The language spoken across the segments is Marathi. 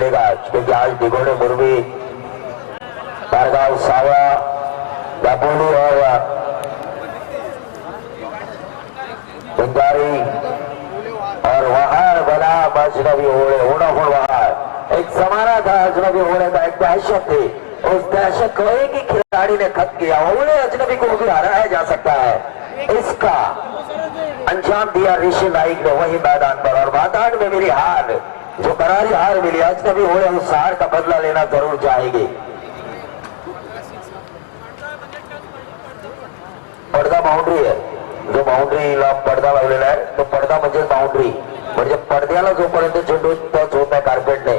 मिलेगा, क्योंकि आज दिगोड़े मुर्वी, बारगांव सावा, दापोली और बंजारी और वहां बना अजनबी ओढ़े ओडाफोड़। वहां एक समाना था अजनबी ओढ़े का, एक दहशत थी, उस दहशत को एक ही खिलाड़ी ने खत्म किया। ओढ़े अजनबी को भी हराया जा सकता है, इसका अंजाम दिया ऋषि नाइक ने वही मैदान पर। और मैदान में मेरी हार, जो करारी हार मिली, अजनबी ओढ़े उस हार का बदला लेना जरूर चाहेगी। पडदा बाउंड्री आहे, जो बाउंड्रीला पडदा लावलेला आहे तो पडदा म्हणजे बाउंड्री, म्हणजे पडद्याला जोपर्यंत चेंडू टच होत नाही कार्पेटने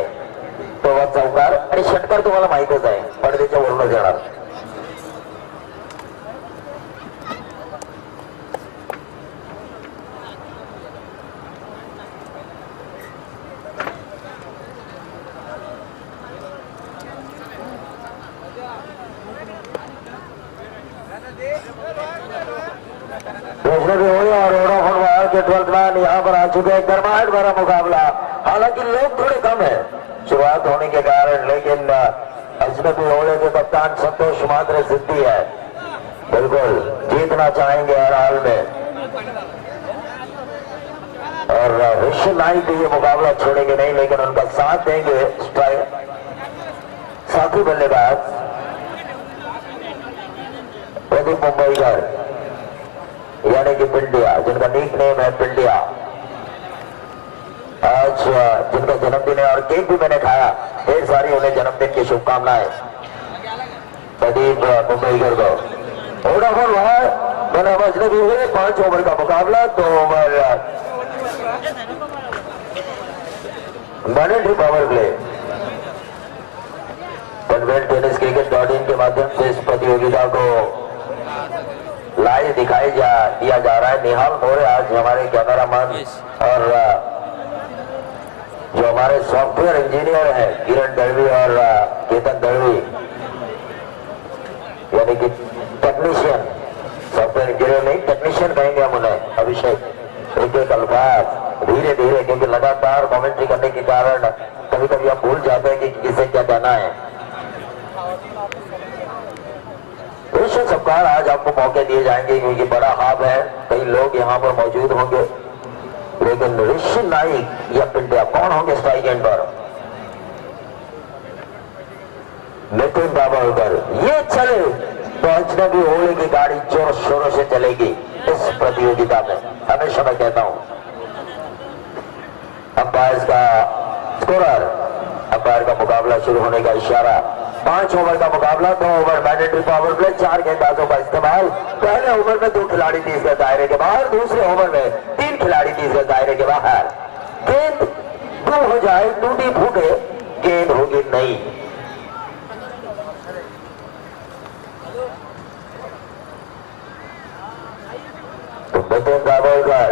तेव्हा चौकार, आणि षटकार तुम्हाला माहितच आहे पडद्याच्या वरूनच येणार। यहाँ पर आ चुके हैं, गर्माहट भरा मुकाबला। हालांकि लोग थोड़े कम है शुरुआत होने के कारण, लेकिन अजनबी ओढ़े के कप्तान संतोष मात्र सिद्धि है, बिल्कुल जीतना चाहेंगे हर हाल में। और ऋषि नाइक ये मुकाबला छोड़ेंगे नहीं, लेकिन उनका साथ देंगे साथी बल्लेबाज प्रदीप मुंबईकर, यानी कि पिंडिया, जिनका नीक नेम है पिंडिया। आज जिनका जन्मदिन है और केक भी मैंने खाया, ढेर सारी उन्हें जन्मदिन की शुभकामनाएं प्रदीप मुंबईकर को। वोडाफोन वहां बना अजनबी हुए, 5 ओवर का मुकाबला, 2 over mandatory power play. Convent tennis क्रिकेट.in के माध्यम से इस प्रतियोगिता को लाइव दिया जा रहा है। निहाल मोरे आज हमारे कैमरामैन और जो हमारे सॉफ्टवेयर इंजीनियर हैं किरण दलवी और केतन दलवी, यानी कि टेक्नीशियन, सॉफ्टवेयर इंजीनियर नहीं टेक्नीशियन कहेंगे हम उन्हें। अभिषेक एक एक अल्फाज धीरे धीरे, क्योंकि लगातार कमेंट्री करने के कारण कभी कभी हम भूल जाते हैं कि किसे क्या कहना है। बेशक सत्कार आज आपको मौके दिए जाएंगे, क्योंकि बड़ा हाब है, कई लोग यहाँ पर मौजूद होंगे, लेकिन ऋषि नाइक या पिंडिया कौन होंगे स्ट्राइक एंड पर? नितिन दाभोलकर ये चले तो अजनबी ओढ़े की गाड़ी जोर शोरों से चलेगी इस प्रतियोगिता में, हमेशा मैं कहता हूं। अंपायर का स्कोरर, अंपायर का मुकाबला शुरू होने का इशारा। 5 ओवर का मुकाबला, 2 ओवर मैंडेटरी पावर प्ले, 4 गेंदबाजों का इस्तेमाल। पहले ओवर में 2 खिलाड़ी तीसरे दायरे के बाहर, दूसरे ओवर में 3 खिलाड़ी तीसरे दायरे के बाहर। गेंद दूर हो जाए, टूटी फूटे गेंद होगी नहीं। तो Nitin Dabholkar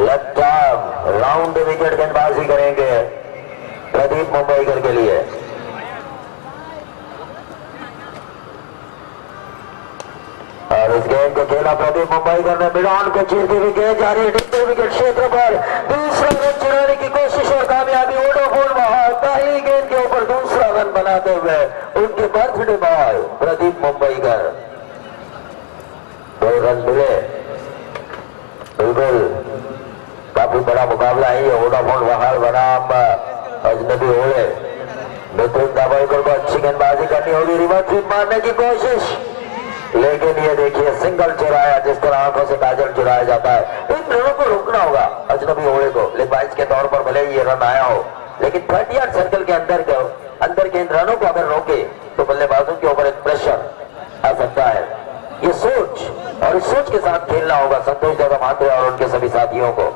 left arm round wicket गेंदबाजी करेंगे प्रदीप मुंबईकर के लिए। और इस गेंद को खेला प्रदीप मुंबईकर ने, मिड ऑन को चीरती हुई गेंद जा रही है विकेट क्षेत्र पर। दूसरा रन चुराने की कोशिश और कामयाबी। वोडाफोन वहां पहली गेंद के ऊपर दूसरा रन बनाते हुए उनके बर्थडे बॉय प्रदीप मुंबईकर। 2 रन मिले, बिल्कुल काफी बड़ा मुकाबला है ये। वोडाफोन वहां बनाम अजनबी ओढ़े। नितिन दाभोलकर को अच्छी गेंदबाजी करनी होगी, रिवर्स स्वीप मारने की कोशिश, लेकिन ये देखिए सिंगल चुराया, जिस तरह आंखों से काजल चुराया जाता है। इन रनों को रोकना होगा अजनबी ओढ़े को। लेग के तौर पर भले ही ये रन आया हो, लेकिन 30 यार्ड सर्कल के अंदर के इन रनों को अगर रोके तो बल्लेबाजों के ऊपर एक प्रेशर आ सकता है। ये सोच और इस सोच के साथ खेलना होगा संतोष दादा मात्रे और उनके सभी साथियों को।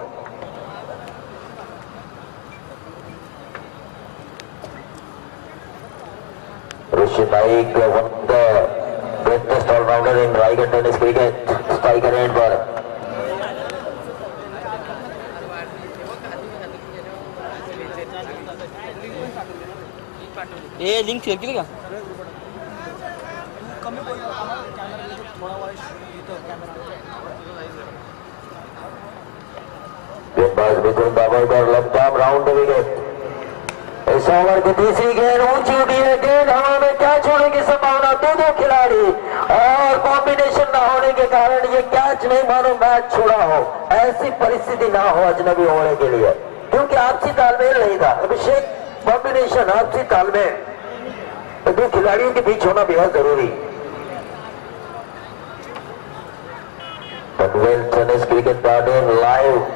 Rishi Naik one the greatest all-rounder in Raigad tennis cricket, striker end पर। ये लिंक शेयर केली का? गेंदबाज Nitin Dabholkar left arm round wicket. इस इस ओवर की तीसरी गेंद ऊंची उठी है, गेंद हवा में कैच होने की संभावना, दो खिलाड़ी और कॉम्बिनेशन ना होने के कारण ये कैच नहीं मानो मैच छोड़ा हो, ऐसी परिस्थिति ना हो अजनबी होने के लिए, क्योंकि आपसी तालमेल नहीं था। अभिषेक कॉम्बिनेशन आपसी तालमेल दो खिलाड़ियों के बीच होना बेहद जरूरी। Panvel tennis cricket garden live,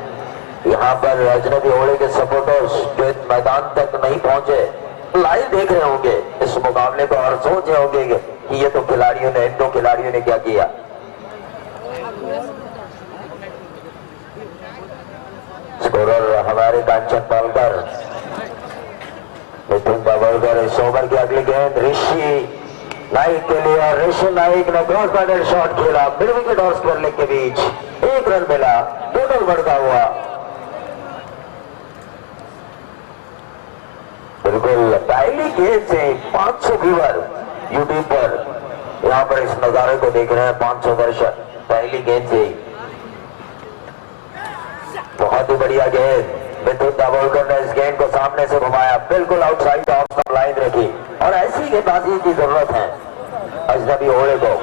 यहाँ पर अजनबी होने के सपोर्टर्स जो इस मैदान तक नहीं पहुंचे लाइव देख रहे होंगे इस मुकाबले को और सोच रहे होंगे कि ये तो खिलाड़ियों ने, इन दो खिलाड़ियों ने क्या किया। स्कोरर हमारे कांचन पालकर, मिथुन दाभोलकर। इस ओवर की अगली गेंद ऋषि नाइक के लिए और ऋषि नाइक ने क्रॉस बैटर शॉट खेला, मिड विकेट और स्क्वायर लेग के बीच 1 रन मिला, टोटल बढ़ता हुआ। बिल्कुल पहली गेंद से 500 व्यूअर यूट्यूब पर यहाँ पर इस नजारे को देख रहे हैं, 500 दर्शक पहली गेंद से ही। बहुत ही बढ़िया गेंद, मिथुन दाभोलकर ने इस गेंद को सामने से घुमाया, बिल्कुल आउटसाइड ऑफ द लाइन रखी और ऐसी गेंदबाजी की जरूरत है अजनबी ओले को।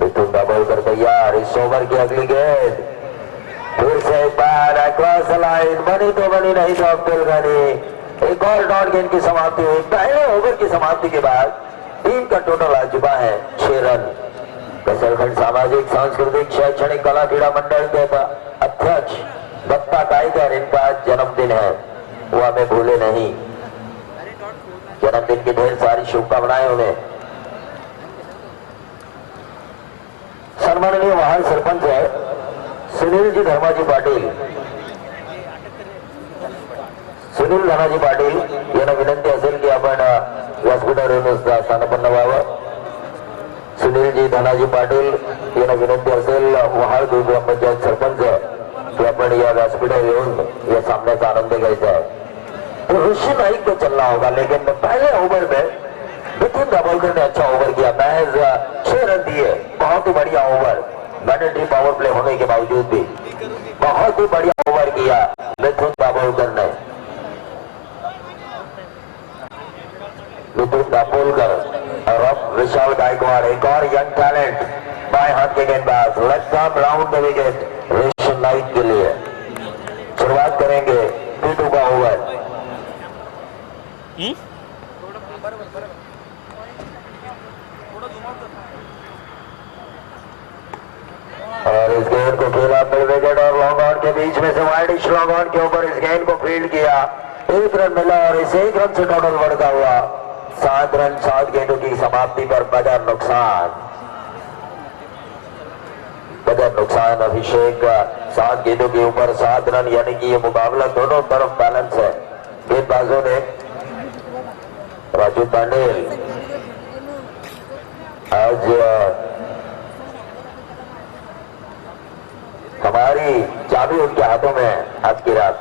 मिथुन दाभोलकर तैयार, इस ओवर की अगली गेंद फिर से एक बार अक्रॉस लाइन, बनी तो बनी, नहीं तो अब्दुल गनी। एक और डॉट गेंद की समाप्ति हुई। पहले ओवर की समाप्ति के बाद टीम का टोटल आ चुका है 6 रन। कसरखंड सामाजिक सांस्कृतिक शैक्षणिक कला क्रीड़ा मंडल के अध्यक्ष दत्ता टाइगर, इनका जन्मदिन है, वो हमें भूले नहीं। जन्मदिन की ढेर सारी शुभकामनाएं उन्हें। सन्माननीय महान सरपंच है सुनील जी धर्माजी पाटील, सुनील धनाजी पाटील यांना विनंती असेल की आपण व्यासपीठावर येऊन स्थानापन्न व्हावं। सुनील जी धनाजी पाटील यांना विनंती असेल, वहाळ ग्रामपंचायत सरपंच, की आपण या व्यासपीठावर येऊन या सामन्याचा आनंद घ्यायचा है। तो ऋषि नाइक को चलना होगा, लेकिन पहले ओवर में मिथुन दाभोलकर ने अच्छा ओवर किया, महज 6 रन दिए। बहुत ही बढ़िया ओवर, मैंडेटरी पावर प्ले होने के बावजूद भी बहुत ही बढ़िया ओवर किया मिथुन दाभोलकर ने। मिथुन दाभोलकर और अब विशाल गायकवाड़, एक और यंग टैलेंट बाएं हाथ के गेंदबाज, left arm round the wicket Rishi Naik के लिए। शुरुआत करेंगे T2 का ओवर। और इस गेंद को खेला मिड विकेट और लॉन्ग ऑन के बीच में से वाइडिश लॉन्ग ऑन के ऊपर इस गेंद को फील्ड किया, 1 रन मिला और इस 1 रन से टोटल बढ़ता हुआ 7 रन 7 गेंदों की समाप्ति पर बगैर नुकसान। अभिषेक 7 गेंदों के ऊपर 7 रन, यानी कि ये मुकाबला दोनों तरफ बैलेंस है। गेंदबाजों ने राजू पांडेल आज हमारी चाबी उनके हाथों में है आज की रात।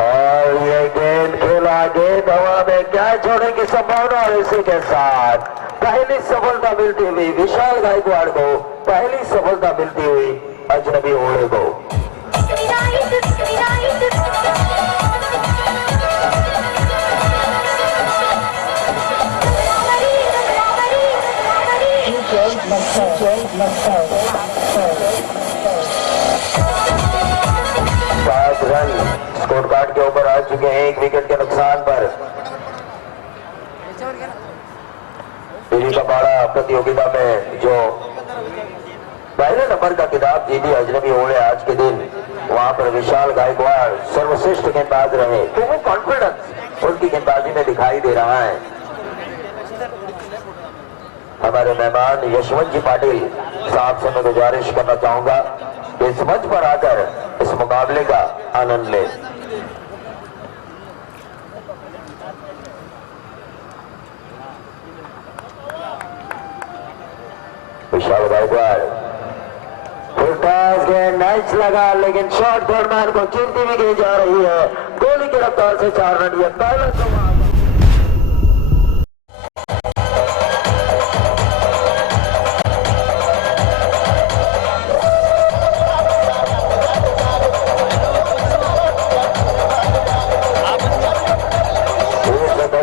और ये गेंद खेला, गेंद हवा में कैच होने की संभावना और इसी के साथ पहली सफलता मिलती हुई विशाल गायकवाड़ को, पहली सफलता मिलती हुई अजनबी ओले को। रन स्कोर कार्ड के ऊपर आ चुके हैं 1 विकेट के नुकसान पर। दिल्ली कपाड़ा प्रतियोगिता में जो पहले नंबर का खिताब जीती अजनबी ओले आज के दिन, वहां पर विशाल गायकवाड़ सर्वश्रेष्ठ गेंदबाज रहे, तो वो कॉन्फिडेंस उनकी गेंदबाजी में दिखाई दे रहा है। हमारे मेहमान यशवंत जी पाटिल साहब से मैं गुजारिश करना चाहूंगा कि इस मंच पर आकर इस मुकाबले का आनंद ले। विशाल गायकवाड़ मैच लगा, लेकिन शॉट बैट्समैन को चीरती हुई गई जा रही है। गोली की रफ्तार से 4 रन, यह पहला सवाल।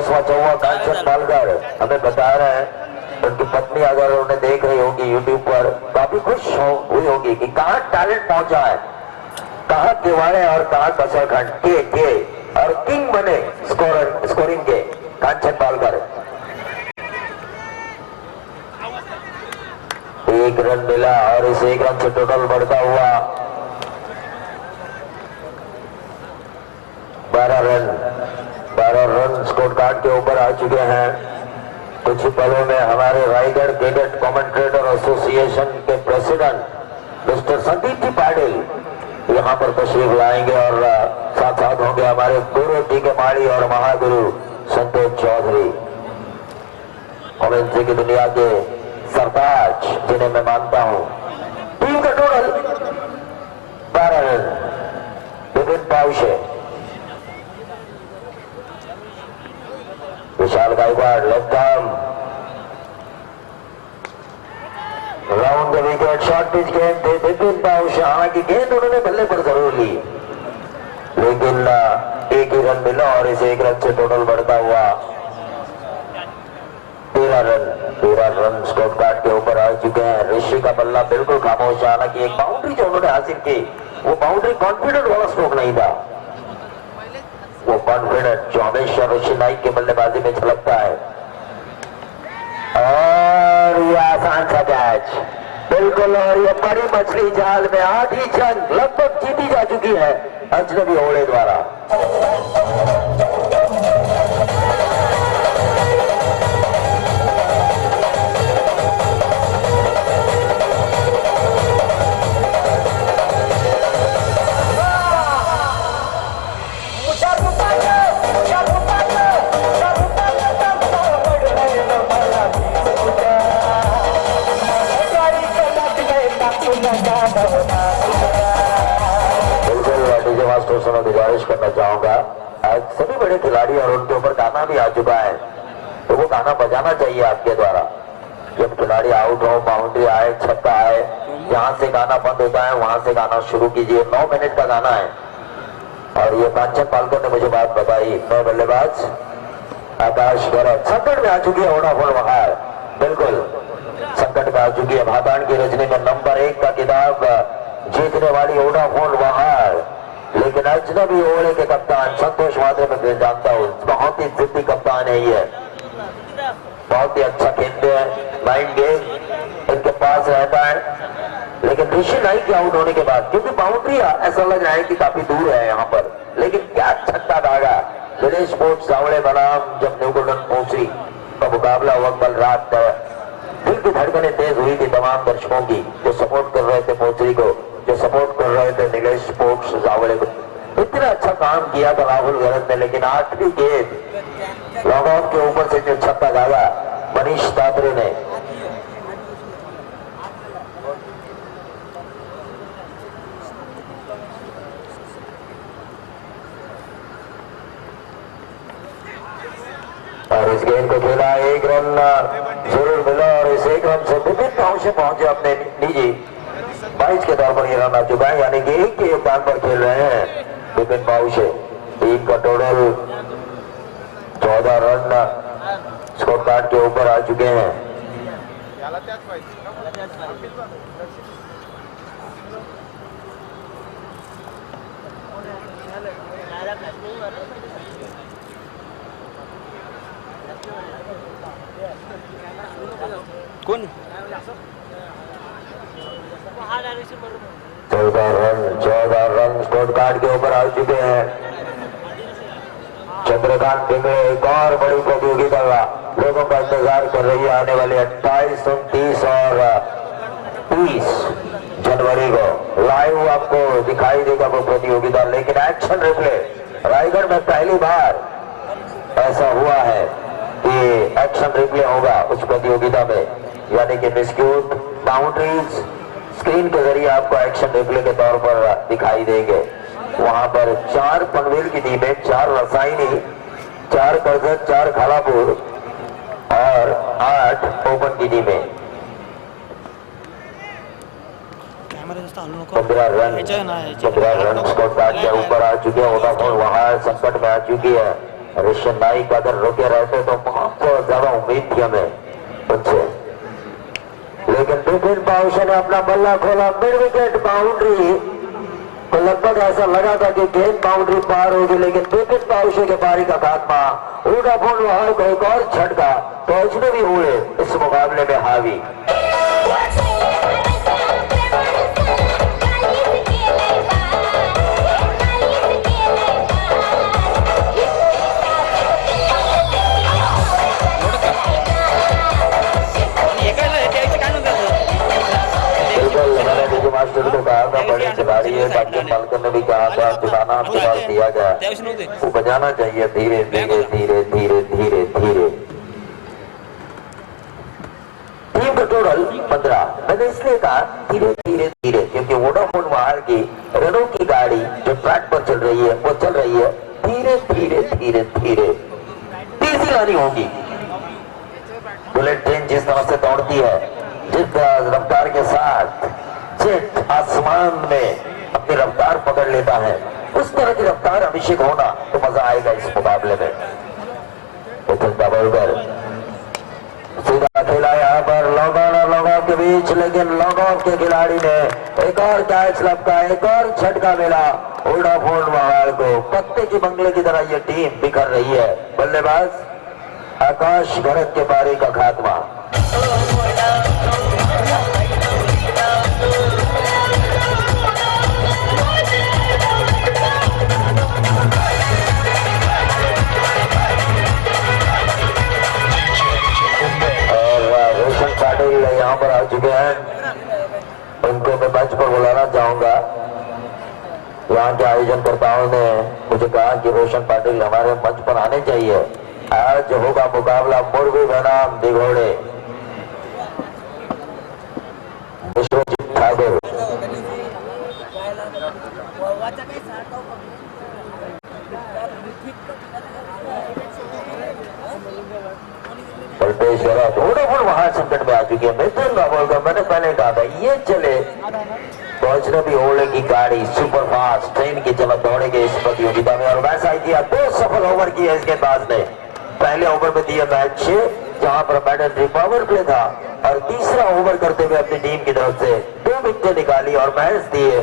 10वां 4वां कांचन पालकर हमें बता रहे हैं। उनकी पत्नी अगर उन्हें देख रही होगी यूट्यूब पर, काफी खुश हुई होगी कि कहाँ टैलेंट पहुंचा है, कहाँ किवाड़े और कहाँ कसरखंड के और किंग बने स्कोरिंग के कांचन पालकर। 1 रन मिला और इस 1 रन से टोटल बढ़ता हुआ 12 रन स्कोर कार्ड के ऊपर आ चुके हैं। कुछ ही पलों में हमारे रायगढ़ कैडेट कमेंटेटर एसोसिएशन के प्रेसिडेंट मिस्टर संदीप जी पाटिल यहाँ पर तशरीफ लाएंगे और साथ साथ होंगे हमारे गुरु टी के माड़ी और महागुरु संतोष चौधरी, कमेंट्री की दुनिया के सरताज जिन्हें मैं मानता हूं। टीम का total 12 run. Vipin Paushe, Vishal Gaikwad left arm, round the wicket, short pitch गेंद थे विपिन पाउशे। हालांकि गेंद उन्होंने बल्ले पर जरूर ली, लेकिन 1 ही रन मिला और इस 1 रन से टोटल बढ़ता हुआ 13 रन स्कोर कार्ड के ऊपर आ चुके हैं। ऋषि का बल्ला बिल्कुल खामोश। हालांकि एक बाउंड्री जो उन्होंने हासिल की, वो बाउंड्री कॉन्फिडेंट वाला स्ट्रोक नहीं था, वो कॉन्फिडेंट जो हमेशा ऋषि नाइक के बल्लेबाजी में झलकता है। और ये आसान सा कैच बिल्कुल, और ये बड़ी मछली जाल में 8ही जंग लगभग जीती जा चुकी है अजनबी ओड़े द्वारा। मैं गुजारिश करना चाहूंगा, आज सभी बड़े खिलाड़ी और उनके ऊपर गाना भी आ चुका है, तो वो गाना बजाना चाहिए आपके द्वारा। जब खिलाड़ी आउट हो, बाउंड्री आए, छक्का आए, जहां से गाना बंद होता है वहां से गाना शुरू कीजिए। 9 मिनट का गाना है। और ये कांचन पालकर ने मुझे बात बताई, मैं बल्लेबाज आकाश गौरव संकट में आ चुकी है। वोडाफोन बहार बिल्कुल संकट में आ चुकी है। भातान की रजनी में नंबर 1 का खिताब जीतने वाली वोडाफोन बहार, लेकिन अजनबी ओड़े के कप्तान संतोष मात्रे में मैं जानता हूँ, बहुत ही जिद्दी कप्तान है ये, बहुत ही अच्छा खेलते हैं, माइंड गेम इनके पास रहता है। लेकिन ऋषि नाइक के आउट होने के बाद, क्योंकि बाउंड्री ऐसा लग रहा है कि काफी दूर है यहाँ पर, लेकिन क्या छक्का दागा। विलेज स्पोर्ट्स सावड़े बनाम जब न्यू गोल्डन पोचरी का मुकाबला हुआ कल रात, दिल की धड़कनें तेज हुई थी तमाम दर्शकों की जो सपोर्ट कर रहे थे पोचरी को, जो सपोर्ट कर रहे थे नीलेश स्पोर्ट्स जावड़े को। इतना अच्छा काम किया था राहुल गरज ने, लेकिन 8वीं गेंद लॉग ऑफ के ऊपर से जो छक्का दागा मनीष तात्रे ने, और इस गेंद को खेला, 1 रन जरूर मिला और इस 1 रन से विपिन पाउशे पहुंचे अपने निजी 22 के तौर पर ये रन आ चुका है, यानी कि 1 के योगदान पर खेल रहे हैं विपिन पाउशे। टीम का टोटल 14 रन स्कोर कार्ड के ऊपर आ चुके हैं। कौन 14 रन स्कोर कार्ड के ऊपर आ चुके हैं। चंद्रकांत पिंगले एक और बड़ी प्रतियोगिता लोगों का इंतजार कर रही है, आने वाले 28, 29 और 30 जनवरी को लाइव आपको दिखाई देगा वो प्रतियोगिता। लेकिन एक्शन रिप्ले रायगढ़ में पहली बार ऐसा हुआ है कि एक्शन रिप्ले होगा उस प्रतियोगिता में, यानी कि डिस्क्यूट बाउंड्रीज स्क्रीन के जरिए आपको एक्शन रिप्ले के तौर पर दिखाई देंगे। वहां पर 4 पनवेल की टीमें, 4 रसायनी, 4 करजत, 4 खालापुर और 8 ओपन की टीमें। 15 रन स्कोर कार्ड के ऊपर आ चुके हैं। वोडाफोन वहां संकट में आ चुकी है। ऋषि नाइक अगर रुके रहते तो बहुत ज्यादा उम्मीद थी हमें उनसे, लेकिन विपिन पाउशे ने अपना बल्ला खोला। मिड विकेट बाउंड्री तो लगभग ऐसा लगा था कि गेंद बाउंड्री पार होगी, लेकिन विपिन पाउशे के पारी का खात्मा। वोडाफोन वहां को एक और झटका तो अजनबी हुए इस मुकाबले में हावी। मास्टर को कहा था बड़ी खिलाड़ी है, डॉक्टर मालकन ने भी कहा था जुटाना आपके पास दिया गया, वो बजाना चाहिए धीरे धीरे धीरे धीरे धीरे धीरे। टीम का टोटल 15। मैंने इसलिए कहा धीरे धीरे धीरे क्योंकि वोडाफोन वाहन की रेनो की गाड़ी जो ट्रैक पर चल रही है वो चल रही है धीरे धीरे धीरे धीरे। तेजी लानी होगी। बुलेट ट्रेन जिस तरह से दौड़ती है, जिस रफ्तार के साथ जेट आसमान में अपनी रफ्तार पकड़ लेता है, उस तरह की रफ्तार अभिषेक होना तो मजा आएगा इस मुकाबले में। सीधा खेला यहाँ पर लॉग ऑन और लॉग ऑफ के बीच, लेकिन लॉग ऑफ के खिलाड़ी ने एक और कैच लपका, एक और झटका मिला वोडाफोन वाहन को। पत्ते की बंगले की तरह ये टीम बिखर रही है। बल्लेबाज आकाश भरत के पारी का खात्मा। यहाँ पर आ चुके हैं, उनको मैं मंच पर बुलाना चाहूंगा। यहाँ के आयोजनकर्ताओं ने मुझे कहा कि रोशन पाटिल हमारे मंच पर आने चाहिए। आज होगा मुकाबला मुर्गी बनाम दिघोड़े। विश्वजीत ठाकुर वोडाफोन वहां संकट में आ चुकी है। मिथुन दाभोलकर, मैंने पहले कहा था ये चले तो अजनबी ओले की गाड़ी सुपर फास्ट ट्रेन की चमक दौड़ेगी इस प्रतियोगिता में। और वैसा ही किया, 2 सफल ओवर किए इसके पास ने। पहले ओवर में दिया मैच 6 जहां पर मैंडेटरी पावर प्ले था, और तीसरा ओवर करते हुए अपनी टीम की तरफ से 2 विकेट निकाली और मैच दिए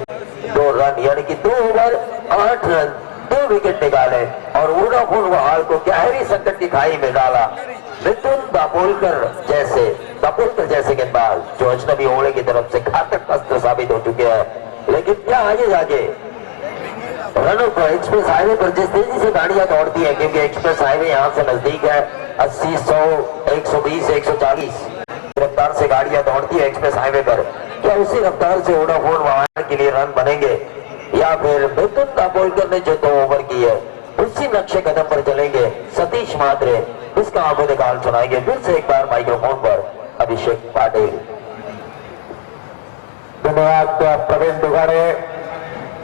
2 रन, यानी कि 2 ओवर 8 रन 2 विकेट निकाले और वोडाफोन वहां को गहरी संकट की खाई में डाला। मिथुन दाभोलकर जैसे गेंदबाज जो अजनबी ओले की तरफ से घातक अस्त्र साबित हो चुके हैं, लेकिन क्या आगे जाके रनों पर एक्सप्रेस हाईवे पर जिस तेजी से गाड़ियां दौड़ती हैं, क्योंकि एक्सप्रेस हाईवे यहाँ से नजदीक है, 80, 100, 120, 140 रफ्तार से गाड़ियां दौड़ती है एक्सप्रेस हाईवे पर। क्या उसी रफ्तार से वोडाफोन वाहन के लिए रन बनेंगे, या फिर मिथुन दाभोलकर ने जो 2 ओवर की है उसी नक्शे कदम पर चलेंगे सतीश म्हात्रे? इसका आंखों निकाल सुनाएंगे फिर से एक बार माइक्रोफोन पर अभिषेक पाटिल। धन्यवाद प्रवीण दुगाडे।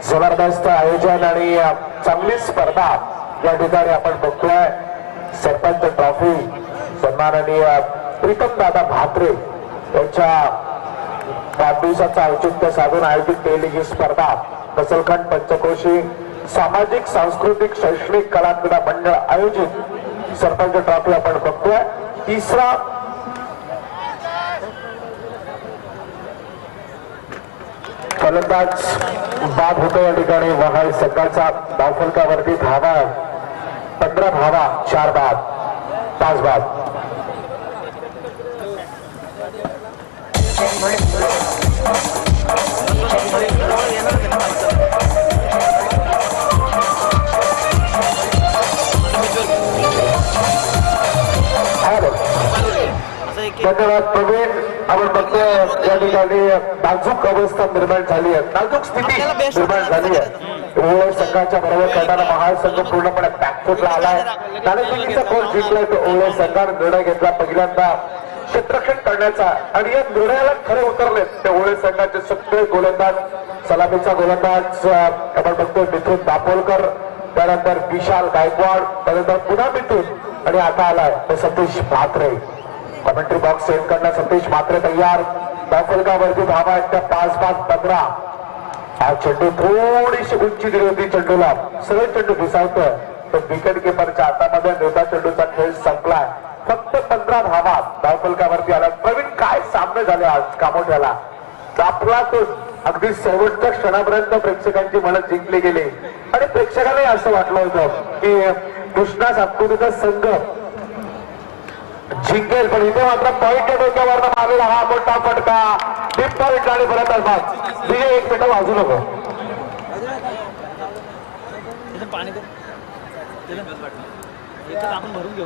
जबरदस्त आयोजन आणि चांगली स्पर्धा या ठिकाणी आपण बघतोय। सरपंच ट्रॉफी सन्माननीय प्रीतम दादा म्हात्रे यांच्या वाढदिवसाचं औचित्य साधून आयोजित केलेली ही स्पर्धा कसलखंड पंचक्रोशी सामाजिक सांस्कृतिक शैक्षणिक कला क्रीडा मंडळ आयोजित सरपंच ट्रॉफी आपण बघतोय। तिसरा फलंदाज बाद होतो या ठिकाणी वहाल सकाळचा धावफलकावरती धावा 15 धावा 4 बाद 5 बाद। धन्यवाद प्रवीण। आपण बघतोय या ठिकाणी नाजूक अवस्था निर्माण झाली आहे, नाजूक स्थिती निर्माण झाली आहे। ओळे संघाच्या बरोबर खेळताना महाल संघ पूर्णपणे बॅकफुटला आलाय। नाणेफेकीचा गोल जिंकलाय तो ओळे संघाने निर्णय घेतला पहिल्यांदा क्षेत्ररक्षण करण्याचा, आणि या निर्णयाला खरे उतरले ते ओळे संघाचे सगळे गोलंदाज। सलामीचा गोलंदाज आपण बघतोय मिथुन दाभोलकर, त्यानंतर विशाल गायकवाड, त्यानंतर पुन्हा मिथुन, आणि आता आलाय तो Satish Mhatre. Commentary box set करना सतीश म्हात्रे तैयार। दाभोलकरवरती धावा आहेत त्या 5 बाद 15। हा चेंडू थोडीशी उंची दिली होती चेंडूला, सरळ चेंडू घुसावतोय तो विकेट किपरच्या हातामध्ये निर्धार चेंडूचा खेळ संपलाय. फक्त 15 धावा धावफलकावरती आला. प्रवीण, काय सामने झाले आज कामोठ्याला. कापलातून अगदी शेवटच्या क्षणापर्यंत प्रेक्षकांची मन जिंकली गेली आणि प्रेक्षकांनाही असं वाटलं होतं की कृष्णा सातपुतेचा संघ जिंकेल, पण इथे मात्र पॉईंट डोक्यावर मारलेला हा मोठा फटका. डीप पॉईंट आणि परत अलमाज. विजय 1 मिनिट वाजू नको. पाणी आपण भरून घेऊ.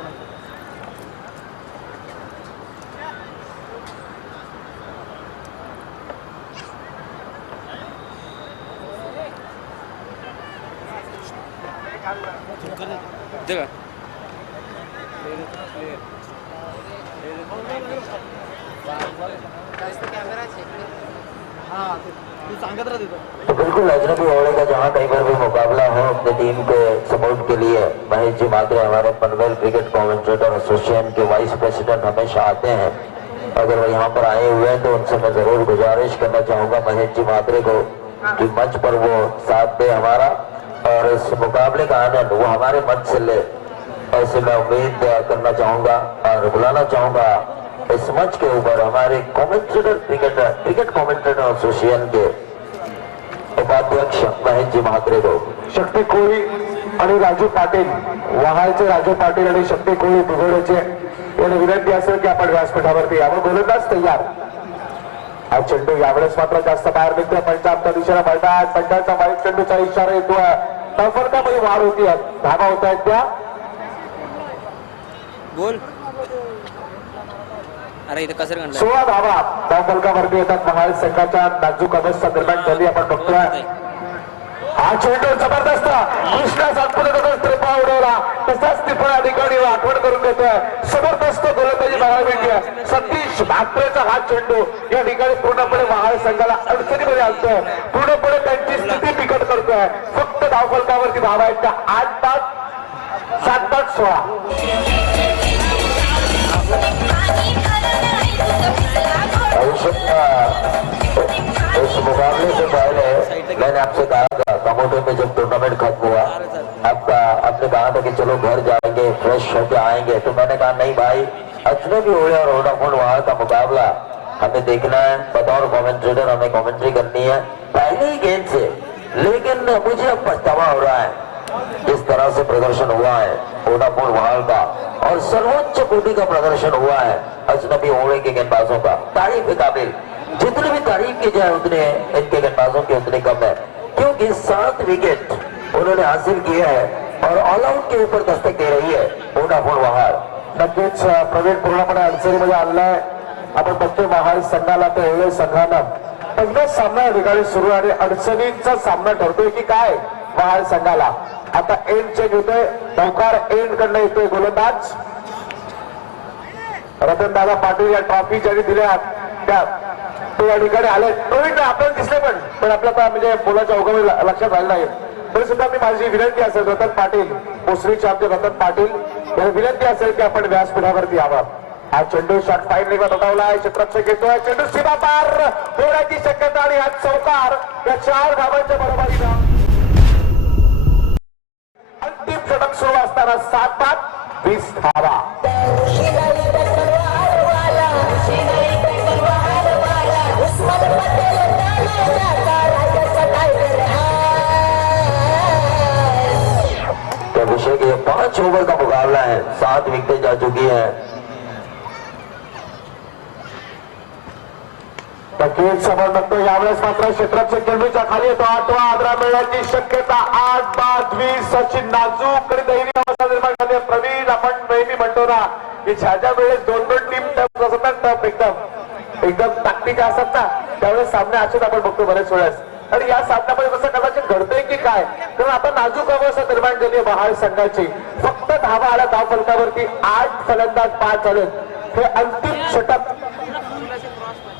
तो बिल्कुल अजनबी ओवड़े का जहाँ कहीं पर भी मुकाबला हो अपनी टीम के सपोर्ट के लिए महेश जी मात्रे हमारे पनवेल क्रिकेट कमेंटेटर एसोसिएशन के वाइस प्रेसिडेंट हमेशा आते हैं. अगर वो यहाँ पर आए हुए हैं तो उनसे मैं जरूर गुजारिश करना चाहूंगा महेश जी मात्रे को कि मंच पर वो साथ दे हमारा और इस मुकाबले का आनंद वो हमारे मंच से ले. ऐसे मैं उम्मीद करना चाहूंगा और बुलाना चाहूंगा इस मंच के ऊपर हमारे कमेंटेटर क्रिकेट कमेंटेटर एसोसिएशन के उपाध्यक्ष महेश जी म्हात्रे को. शक्ती कोळी आणि राजू पाटील, वहाळचे राजू पाटील आणि शक्ती कोळी बिघोडेचे यांना विनंती असेल की आपण व्यासपीठावरती यावं. गोलंदाज तयार. हा चेंडू यावेळेस मात्र जास्त बाहेर निघतोय. पंचायतच्या दिशेला मैदान. पंचायतचा वाईट चेंडूचा इशारा येतोय. धावफलकामध्ये वाढ होती. धावा होत आहेत त्या. बोल. अरे इथं कसर 16 धावा धावफलकावरती येतात. महाल संघाच्या नाजूक अवस्था निर्माण झाली आपण बघतोय. हा चेंडू जबरदस्त. कृष्णा सातपुते तसंच त्रिपा उडवला. तसाच त्रिपा या ठिकाणी आठवण करून देतोय. जबरदस्त गोलंदाजी बघायला मिळते. सतीश म्हात्रेचा हा चेंडू या ठिकाणी पूर्णपणे महाल संघाला अडचणीमध्ये आणतोय. पूर्णपणे त्यांची स्थिती बिकट करतोय. फक्त धावफलकावरती धावा आहेत त्या 8-5 7-5-16. इस मुकाबले से पहले मैंने आपसे कहा था कमोडो में जब टूर्नामेंट खत्म हुआ आपने कहा था कि चलो घर जाएंगे फ्रेश होके आएंगे. तो मैंने कहा नहीं भाई, अजनबी ओवड़े और वोडाफोन वहां का मुकाबला हमें देखना है. बतौर कमेंटेटर हमें कमेंट्री करनी है पहले ही गेंद से. लेकिन मुझे अब पछतावा हो रहा है जिस तरह से प्रदर्शन हुआ है वोडाफोन वहां का और सर्वोच्च कोटि का प्रदर्शन हुआ है अजनबी ओवड़े के गेंदबाजों का. तारीफ के काबिल. जितनी भी तारीफ की जाए उतने इनके गेंदबाजों की उतनी कम है, क्योंकि 7 विकेट उन्होंने हासिल किए हैं और ऑल आउट के ऊपर दस्तक दे रही है वोडाफोन वहाळ. नक्कीच प्रवीण पूर्णपणे अडचणीमध्ये आणलाय. आपण बघतोय महाल संघाला तर ओवळे संघानं पहिला सामना या ठिकाणी सुरू आणि अडचणींचा सामना ठरतोय की काय महाल संघाला. आता एंड चेक होतोय. नौकार एंड कडनं येतोय गोलंदाज रतनदादा पाटील. या ट्रॉफी ज्यांनी दिल्या त्या ते या ठिकाणी आले. प्रवीण आपल्याला दिसले पण आपल्याला म्हणजे बोलाच्या ओघामध्ये लक्षात आलं नाही. तरी सुद्धा मी माझी विनंती असेल रतन पाटील, पोसरीचे आमचे रतन पाटील यांना विनंती असेल की आपण व्यासपीठावरती यावं. हा चेंडू शॉट फाईन निघत उठवलाय. क्षेत्ररक्षक येतोय. चेंडू सीमा पार होण्याची शक्यता आणि हा चौकार या 4 धावांच्या बरोबरीनं अंतिम षटक सुरू असताना 7-5-20 धावा. तो विषय के 5 ओवर का मुकाबला है. 7 विकेटें जा चुकी है. नक्कीच समोर बघतो यावेळेस मात्र क्षेत्ररक्षक चेंडूच्या खाली येतो. 8वा आदरा मिळण्याची शक्यता. 8-5-20 सचिन नाजूक आणि दैनी अवस्था निर्माण झाली. प्रवीण, आपण नेहमी म्हणतो ना की ज्या वेळेस 2-2 टीम टफ असतात टफ एकदम ताकदीच्या असतात ना त्यावेळेस सामने असेच आपण बघतो बरेच वेळेस. आणि या सामन्यामध्ये तसं कदाचित घडतंय की काय, कारण आता नाजूक अवस्था निर्माण झाली आहे महाल संघाची. फक्त धावा आल्या धावफलकावरती. 8 फलंदाज 5 झाले. हे अंतिम षटक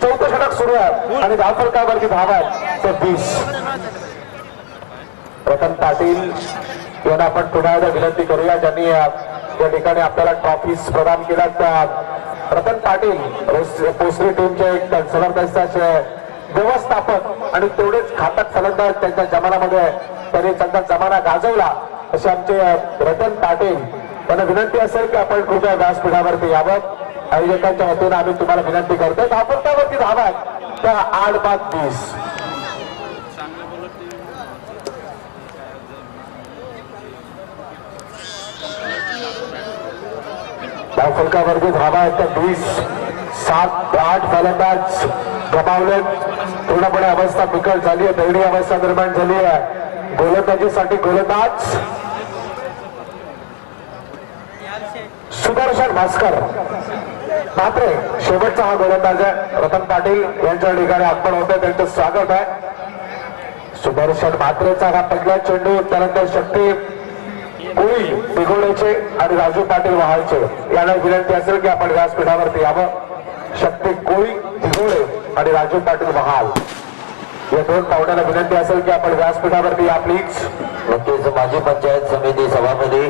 4थं षटक सुरू आहे आणि धावफलकावरती धावा आहेत तर 20. रतन पाटील यांना आपण पुन्हा एकदा विनंती करूया ज्यांनी या ठिकाणी आपल्याला ट्रॉफीज प्रदान केल्या. रतन पाटील पोसरी टीमचे एक जबरदस्त व्यवस्थापक आणि तेवढेच घातक फलंदाज त्यांच्या जमान्यामध्ये त्यांनी त्यांचा जमाना गाजवला. असे आमचे रतन पाटील त्यांना विनंती असेल की आपण कृपया व्यासपीठावरती यावं. आयोजकांच्या वतीनं आम्ही तुम्हाला विनंती करतो. धावपट्टावरती धावा आहेत त्या 8-5-20. धावफलकावरती धावा आहेत त्या 20. 7-8 फलंदाज गमावलेत. पूर्णपणे अवस्था बिकट झाली आहे. दयनीय अवस्था निर्माण झाली आहे. गोलंदाजीसाठी गोलंदाज सुदर्शन भास्कर मात्र शेवटचा हा गोलंदाज आहे. रतन पाटील यांच्या ठिकाणी आगमन होत आहे. त्यांचं स्वागत आहे. सुदर्शन मात्रेचा हा पहिला चेंडू. त्यानंतर शक्ती कोळी बिघोडेचे आणि राजू पाटील वहाळचे यांना विनंती असेल की आपण व्यासपीठावरती यावं. शक्ती कोळी बिघोडे आणि राजू पाटील वहाळ या दोन पाहुण्यांना विनंती असेल की आपण व्यासपीठावरती या प्लीज. नक्कीच माजी पंचायत समिती सभापती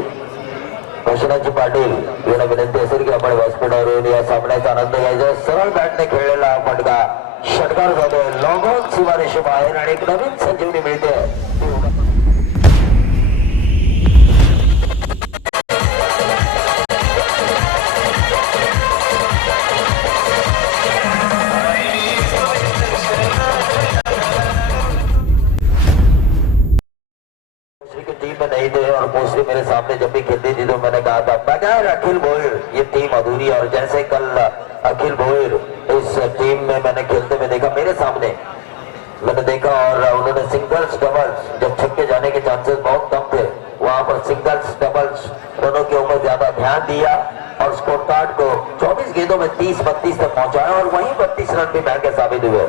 काशीनाथजी पाटील यांना विनंती असेल की आपण व्यासपीठावर येऊन या सामन्याचा आनंद घ्यायचा. सरळ बॅटने खेळलेला हा फटका षटकार जातोय लॉंग ऑन सीमारेषे बाहेर आणि एक नवीन संजीवनी मिळते. नहीं थे और मोस्टली मेरे सामने जब भी खेलती थी तो मैंने कहा था बगैर अखिल भोईर ये टीम अधूरी है. और जैसे कल अखिल भोईर इस टीम में मैंने खेलते हुए देखा मेरे सामने मैंने देखा और उन्होंने सिंगल्स डबल्स जब छक्के जाने के चांसेस बहुत कम थे वहां पर सिंगल्स डबल्स दोनों के ऊपर ज्यादा ध्यान दिया और स्कोर कार्ड को 24 गेंदों में 30-32 तक पहुंचाया और वहीं 32 रन भी महंगे साबित हुए.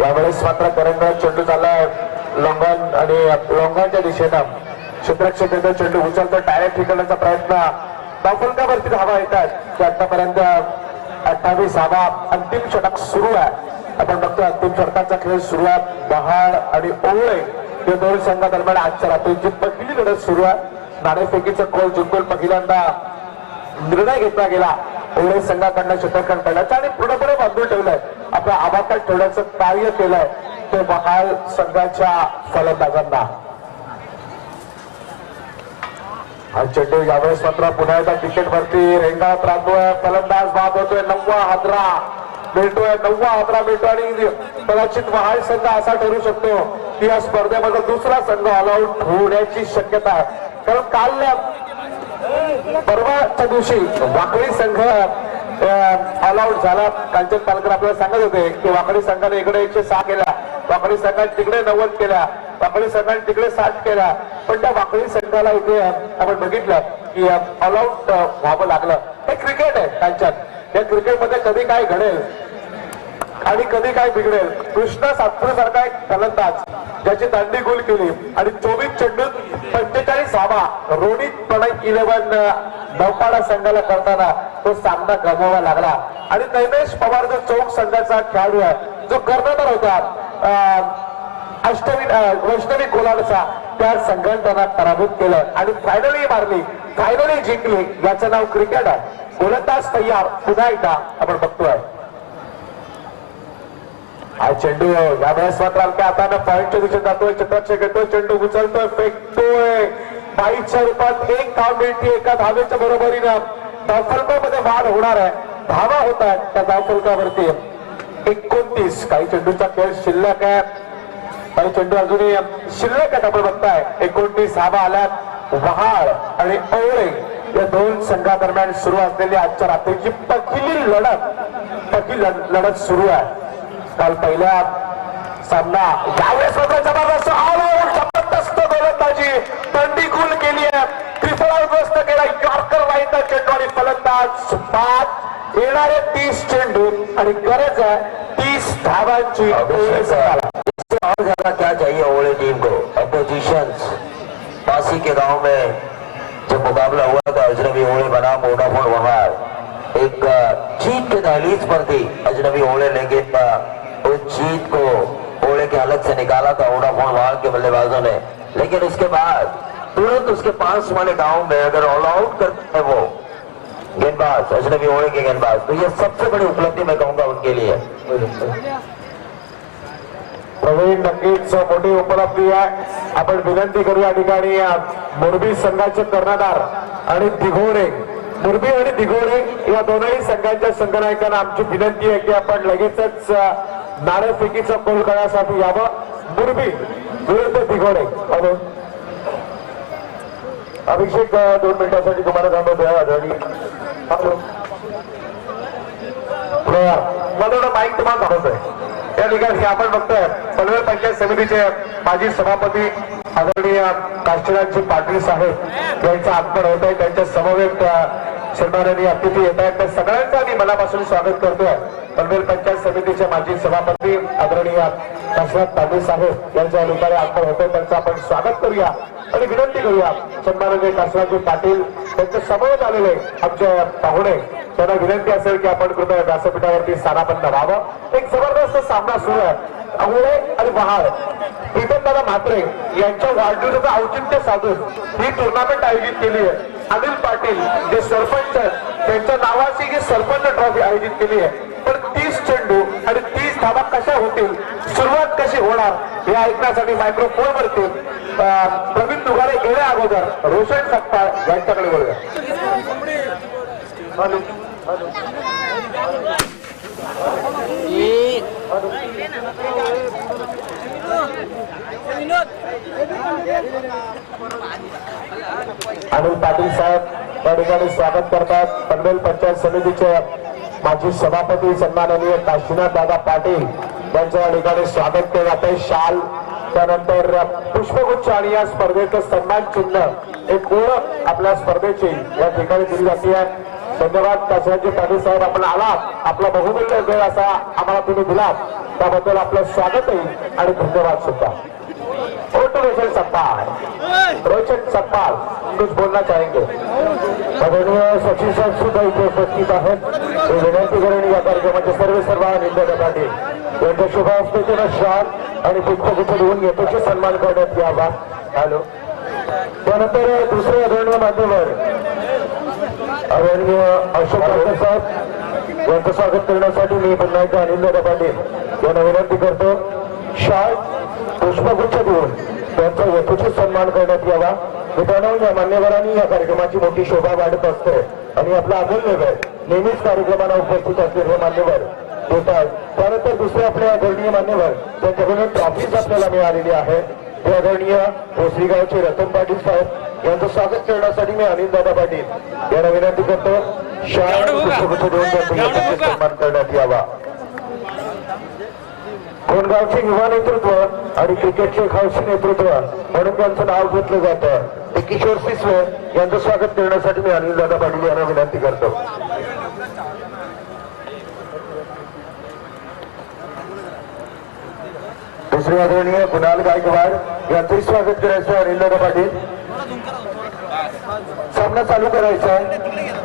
यावेळेस मात्र करंगळा चेंडू चाललाय लॉंगॉन आणि लॉंगॉनच्या दिशेनं. क्षेत्ररक्षक चेंडू उचलतो. डायरेक्ट ठिकाणाचा प्रयत्न. धावफलकावरती धावा येतात की आतापर्यंत 28 धावा. अंतिम षटक सुरू आहे. आपण बघतो अंतिम षटकाचा खेळ सुरू आहे. बहाळ आणि ओवळे या दोन संघादरम्यान आजच्या रात्रीची पहिली लढत सुरू आहे. नाणेफेकीचा कोल जिंकून पहिल्यांदा निर्णय घेतला गेला. ओवळे संघाकडनं क्षेत्ररक्षण करण्याचा आणि पूर्णपणे बांधून ठेवलंय. आपल्या आबाकात ठेवण्याचं कार्य केलंय ते बहाळ संघाच्या फलंदाजांना. हा चेंडू यावेळेस मात्र पुन्हा एकदा विकेटवरती रेंगाळत राहतोय. फलंदाज बाद होतोय. 9वा हादरा मिळतोय. 9वा हादरा मिळतो आणि कदाचित वहाळ संघ असा ठरू शकतो की या स्पर्धेमध्ये दुसरा संघ ऑल आउट होण्याची शक्यता आहे. कारण काल परवाच्या दिवशी वाकडी संघ ऑल आउट झाला. कालचे पालकर आपल्याला सांगत होते की वाकडी संघाने इकडे 106 केल्या, वाकडी संघाने तिकडे 90 केल्या, वाकडी संघाने तिकडे 60 केल्या. पण त्या वाकडी संघाला इथे आपण बघितलं की ऑल आउट व्हावं लागलं. हे क्रिकेट आहे त्यांच्यात. या क्रिकेटमध्ये कधी काय घडेल आणि कधी काय बिघडेल. कृष्णा सातपुते सारखा एक फलंदाज ज्याची दांडी गोल केली आणि 24 चेंडूत 45 धावा रोहित प्रणय 11 नौपाडा संघाला करताना तो सामना गमवावा लागला. आणि नैमेश पवार जो चौक संघाचा खेळाडू आहे जो कर्णधार होता वैष्णवी कोलाडचा त्या संघाने त्यांना पराभूत केलं आणि फायनली मारली, फायनली जिंकली. याचं नाव क्रिकेट आहे. गोलंदाज तयार पुन्हा एकदा आपण बघतोय. हा चेंडू यावेळेस मात्र हलक्या हाताने पॉईंटच्या दिशेने जातोय. चित्रक्षक येतोय, चेंडू उचलतोय, फेकतोय. 22च्या रूपात एक धाव मिळते एका धावेच्या बरोबरीनं. धावफलकामध्ये वाढ होणार आहे. धावा होत आहेत त्या धावफलकावरती 29. काही चेंडूचा खेळ शिल्लक आहे, काही चेंडू अजूनही शिल्लक आहेत. आपण बघताय 29 धावा आल्यात. वहाळ आणि ओवळे या दोन संघादरम्यान सुरू असलेली आजच्या रात्रीची पहिली लढत सुरू आहे. काल पहिल्या सामना यावेळेस जबरदस्त ऑल आउट जबरदस्त गोलंदाजी दंडी गुल केली आहे. त्रिफळाग्रस्त केला यॉर्कर राहिला चेंडू आणि फलंदाज बाद. येणारे 30 चेंडू आणि गरज आहे 30 धावांची. और ज्यादा क्या चाहिए ओवळे टीम को. अपोजिशन पासी के गांव में जब मुकाबला हुआ था अजनबी ओवळे बना वोडाफोन वहाड़ एक जीत के दहलीज पर थी अजनबी ओवळे, लेकिन उस जीत को ओवळे के हालत से निकाला था वोडाफोन वहाड़ के बल्लेबाजों ने. लेकिन उसके बाद तुरंत उसके पास वाले गांव में अगर ऑल आउट करता है वो गेंदबाज, अजनबी ओळे के गेंदबाज, तो ये सबसे बड़ी उपलब्धि मैं कहूंगा उनके लिए। प्रवीण नक्कीच मोठी उपलब्धी आहे. आपण विनंती करू या ठिकाणी मोरबी संघाचे कर्णधार आणि दिघोडे, मोरबी आणि दिघोडे या दोनही संघांच्या संघनायकांना आमची विनंती आहे की आपण लगेचच नाणेफेकीचा कोल करण्यासाठी यावं. मोरबी विरुद्ध दिघोडे. अभिषेक 2 मिनिटांसाठी तुम्हाला थांबवतो आणि मला माईक तुम्हाला थांबवतोय. या ठिकाणी आपण बघतोय पनवेल पंचायत समितीचे माजी सभापती आदरणीय काशीराजजी पाटील साहेब यांचं आगमन होत आहे. त्यांच्या समवेत सन्माननीय अतिथी येत आहेत. त्या सगळ्यांचं आम्ही मनापासून स्वागत करतोय. पनवेल पंचायत समितीचे माजी सभापती आदरणीय काशीराज पाटील साहेब यांच्या निमित्ताने आगमन होत आहे. त्यांचं आपण स्वागत करूया आणि विनंती करूया सन्माननीय काशीराजजी पाटील त्यांच्या समवेत आलेले आमचे पाहुणे, त्यांना विनंती असेल की आपण कृपया व्यासपीठावरती स्थानापन्न व्हावं. एक जबरदस्त सामना सुरू आहे. अवळे आणि बहार प्रीतमदादा म्हात्रे यांच्या वाढदिवसाचं औचित्य साधून ही टुर्नामेंट आयोजित केली आहे. अनिल पाटील जे सरपंच आहेत त्यांच्या नावाची ही सरपंच ट्रॉफी आयोजित केली आहे. पण 30 चेंडू आणि 30 धावा कशा होतील, सुरुवात कशी होणार हे ऐकण्यासाठी मायक्रोफोन वरती प्रवीण दुगारे येण्या अगोदर रोशन सपकाळ यांच्याकडे वळूया. अनिल पाटील साहेब या ठिकाणी स्वागत करतात. पनवेल पंचायत समितीचे माजी सभापती सन्माननीय काशीनाथ दादा पाटील यांच्या या ठिकाणी स्वागत केलं जाते. शाल, त्यानंतर पुष्पगुच्छ आणि या स्पर्धेचं सन्मान चिन्ह, एक ओळख आपल्या स्पर्धेची या ठिकाणी दिली जाते. धन्यवाद काशीनाथजी पाटील साहेब, आपण आलात, आपला बहुमूल्य वेळ असा आम्हाला तुम्ही दिलात त्याबद्दल आपलं स्वागतही आणि धन्यवाद सुद्धा. रोशन सप्पाल कुछ बोलना चाहेंगे? आदरणीय सचिव साहेब सुद्धा इथे उपस्थित आहेत. विनंती करून या कार्यक्रमाचे सर्व निंदक पाटील यांच्या शुभ हस्ते शाल आणि पुष्पगुच्छ देऊन यथोचित सन्मान करण्यात यावा. हॅलो. त्यानंतर दुसरे आदरणीय मान्यवर आदरणीय अशोक पाटील साहेब यांचं स्वागत करण्यासाठी मी पुन्हा एकदा अनिल पाटील यांना विनंती करतो. शाल पुष्पगुच्छ देऊन त्यांचा यथोचित सन्मान करण्यात यावा. मित्रांनो, या मान्यवरांनी या कार्यक्रमाची मोठी शोभा वाढत असते आणि आपला अमूल्य वेळ नेहमीच कार्यक्रमाला उपस्थित असलेले मान्यवर देतात. त्यानंतर दुसरे आपले आदरणीय मान्यवर त्यांच्याकडून ट्रॉफीज आपल्याला मिळालेली आहे. ते आदरणीय भोसरीगावचे रतन पाटील साहेब यांचं स्वागत करण्यासाठी मी अनिल दादा पाटील यांना विनंती करतो. शाळा पुष्पगुच्छ देऊन त्यांचा यथोचित सन्मान करण्यात यावा. कोणगावचे युवा नेतृत्व आणि क्रिकेटचे खावशी नेतृत्व म्हणून त्यांचं नाव घेतलं जातं. ते किशोर सिसवे यांचं स्वागत करण्यासाठी मी अनिल दादा पाटील यांना विनंती करतो. दुसरे आदरणीय कुणाल गायकवाड यांचंही स्वागत करायचं अनिल दादा पाटील. सामना चालू करायचा आहे.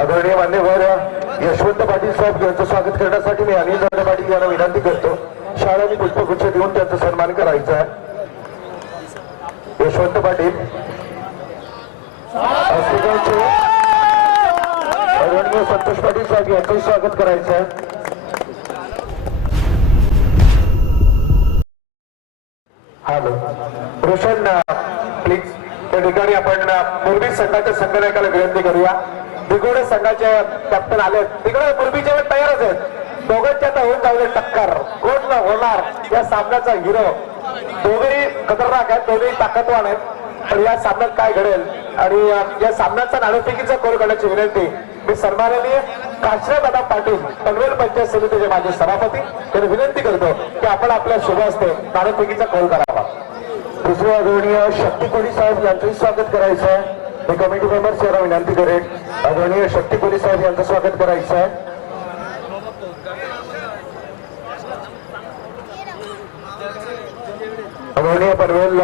आदरणीय मान्यवर यशवंत पाटील साहेब यांचं स्वागत करण्यासाठी मी अनिल दादा पाटील यांना विनंती करतो. शाळांनी पुष्पगुच्छ देऊन त्यांचा सन्मान करायचा आहे. यशवंत पाटील आदरणीय संतोष पाटील साहेब यांचंही स्वागत करायचं आहे. हॅलो. रोशन प्लीज त्या ठिकाणी आपण मोरबी संघाच्या संघनायकाला विनंती करूया. दिघोडे संघाचे कॅप्टन आले. तिकडे पूर्वीचे वेळ तयारच आहेत. दोघांची आता होऊन जाऊ टक्कर. कोण होणार या सामन्याचा हिरो? दोघेही खतरनाक आहेत, दोघेही ताकदवान आहेत. पण या सामन्यात काय घडेल आणि या सामन्याचा नाणेफेकीचा कोल करण्याची विनंती मी सन्माननीय काशीनाथ पाटील पनवेल पंचायत समितीचे माजी सभापती त्यांनी विनंती करतो की आपण आपल्या शुभ हस्ते नाणेफेकीचा कोल करावा. दुसरे आदरणीय शक्ती कोली साहेब यांचंही स्वागत करायचं आहे. मी कमिटी मेंबर्स यांना विनंती करेन. आदरणीय शक्ती कोली साहेब यांचं स्वागत करायचं आहे. आदरणीय पनवेल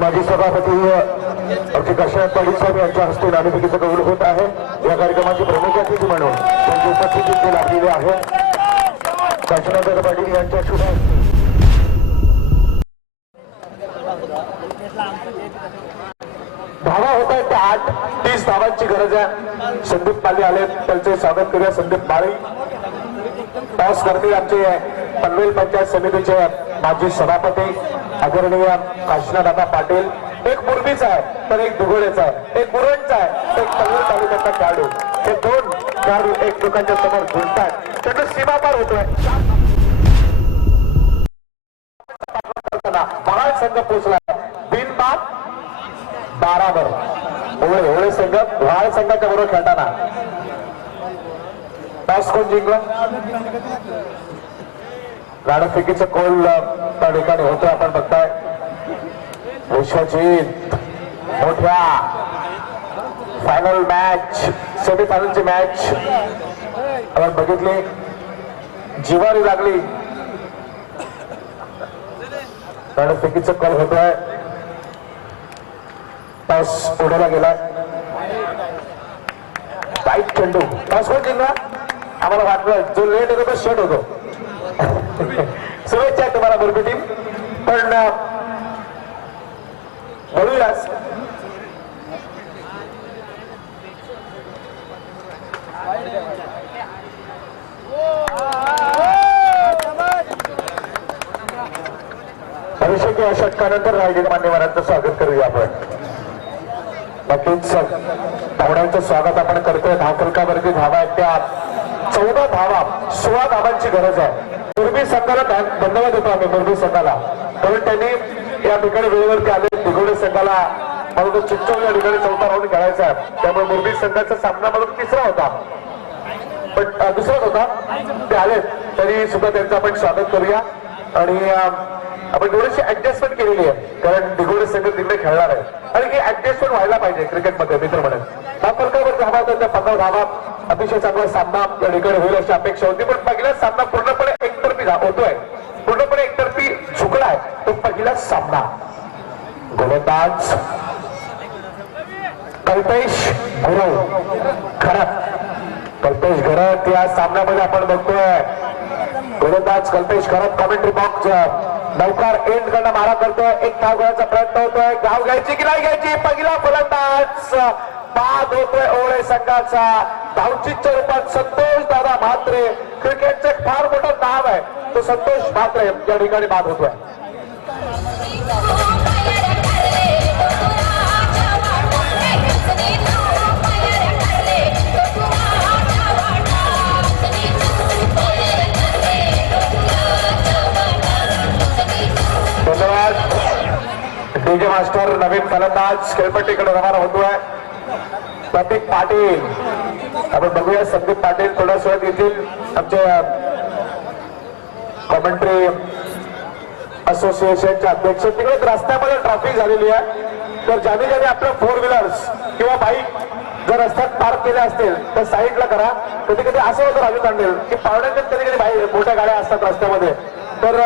माजी सभापती आमचे काशीनाथ पाटील साहेब यांच्या हस्ते नाणेफेकीचा कौल होत आहे. या कार्यक्रमाचे प्रमुख अतिथी म्हणून त्यांची उपस्थिती लाभलेली आहे. काशीनाथ पाटील यांच्या शुभ धावा होत आहेत त्या 8-30 धावांची गरज आहे. संदीप माळी आले, त्यांचे स्वागत करूया. संदीप माळी टॉस करतील आमचे पनवेल पंचायत समितीचे माजी सभापती आदरणीय काशीनाथ पाटील. एक मुरबीचा आहे तर एक दुगोळेचा आहे, एक मुरंडचा आहे, एक पनवेल तालुक्याचा खेळाडू. हे दोन खेळाडू एकमेकांच्या समोर झुंजतात. त्याचं सीमापार होतोय. महाळ संघ पोहोचला बिनबाद 12 वर. होळे संघ महाळ संघाच्या बरोबर खेळताना टॉस कोण जिंकलं? गाडफेकीचं कौल त्या ठिकाणी होतं. आपण बघताय विश्वजीत मोठ्या फायनल मॅच, सेमीफायनलची मॅच आपण बघितली, जिवारी लागली. गाडफेकीचं कौल होतोय. टॉस पुढेला गेलाय. वाईट चेंडू. टॉस कोण जिंकला? आम्हाला वाटलं जो लेट होतो तो शॉट होतो. शुभेच्छा आहे तुम्हाला मुरबी टीम. पण बोलूयास अभिषेक षटकानंतर राहिलेल्या मान्यवरांचं स्वागत करूया आपण. नक्कीच धावड्यांचं स्वागत आपण करतोय. धाकलकावरती धावा आहेत त्या 14 धावा, 16 धावांची गरज आहे. मुरबी संघाला धन्यवाद देतो आम्ही मुरबी संघाला, कारण त्यांनी या ठिकाणी वेळेवरती आले. दिघोडे संघाला मला चिंचवली या ठिकाणी 4था राऊंड खेळायचा आहे. त्यामुळे मुरबी संघाचा सामना मला 3रा होता, पण 2राच होता. ते आले तरी सुद्धा त्यांचं आपण स्वागत करूया. आणि आपण थोडीशी ऍडजस्टमेंट केलेली आहे, कारण दिघोडे संघ तिकडे खेळणार आहे आणि ही ऍडजस्टमेंट व्हायला पाहिजे क्रिकेटमध्ये. मित्र म्हणून फलकावर धावा त्या 15 धावा, अतिशय चांगला सामना या ठिकाणी होईल अशी अपेक्षा होती. पण पहिला सामना पूर्णपणे एकतर्फी होतोय, पूर्णपणे एकतर्फी झुकलाय तो पहिला सामना. गोलंदाज कल्पेश खरात. कल्पेश घरत या सामन्यामध्ये आपण बघतोय. गोलंदाज कल्पेश खरात कॉमेंट्री बॉक्स लवकर एंड करणं मारा करतोय. एक धाव घेण्याचा प्रयत्न होतोय. धाव घ्यायची की नाही घ्यायची? पहिला फलंदाज बाद होतोय ओळे संघाचा. धावचीच्या रूपात संतोष दादा म्हात्रे, क्रिकेटचं एक फार मोठं नाव आहे, तो संतोष म्हात्रे या ठिकाणी बाद होतोय. धन्यवाद. डीजे मास्टर नवीन फलंदाज खेळपट्टीकडे रवाना होतोय. प्रतीक पाटील आपण बघूया. संदीप पाटील थोड्याच वेळात येतील. आमचे कॉमेंट्री असोसिएशनचे अध्यक्ष. तिकडे रस्त्यामध्ये ट्रॅफिक झालेली आहे, तर ज्याने ज्याने आपल्या 4 व्हीलर्स किंवा बाईक जर रस्त्यात पार्क केले असतील तर साईडला करा. कधी कधी असं होतं राजू तांडेल की पावड्यांच्या कधी कधी बाईक मोठ्या गाड्या असतात रस्त्यामध्ये, तर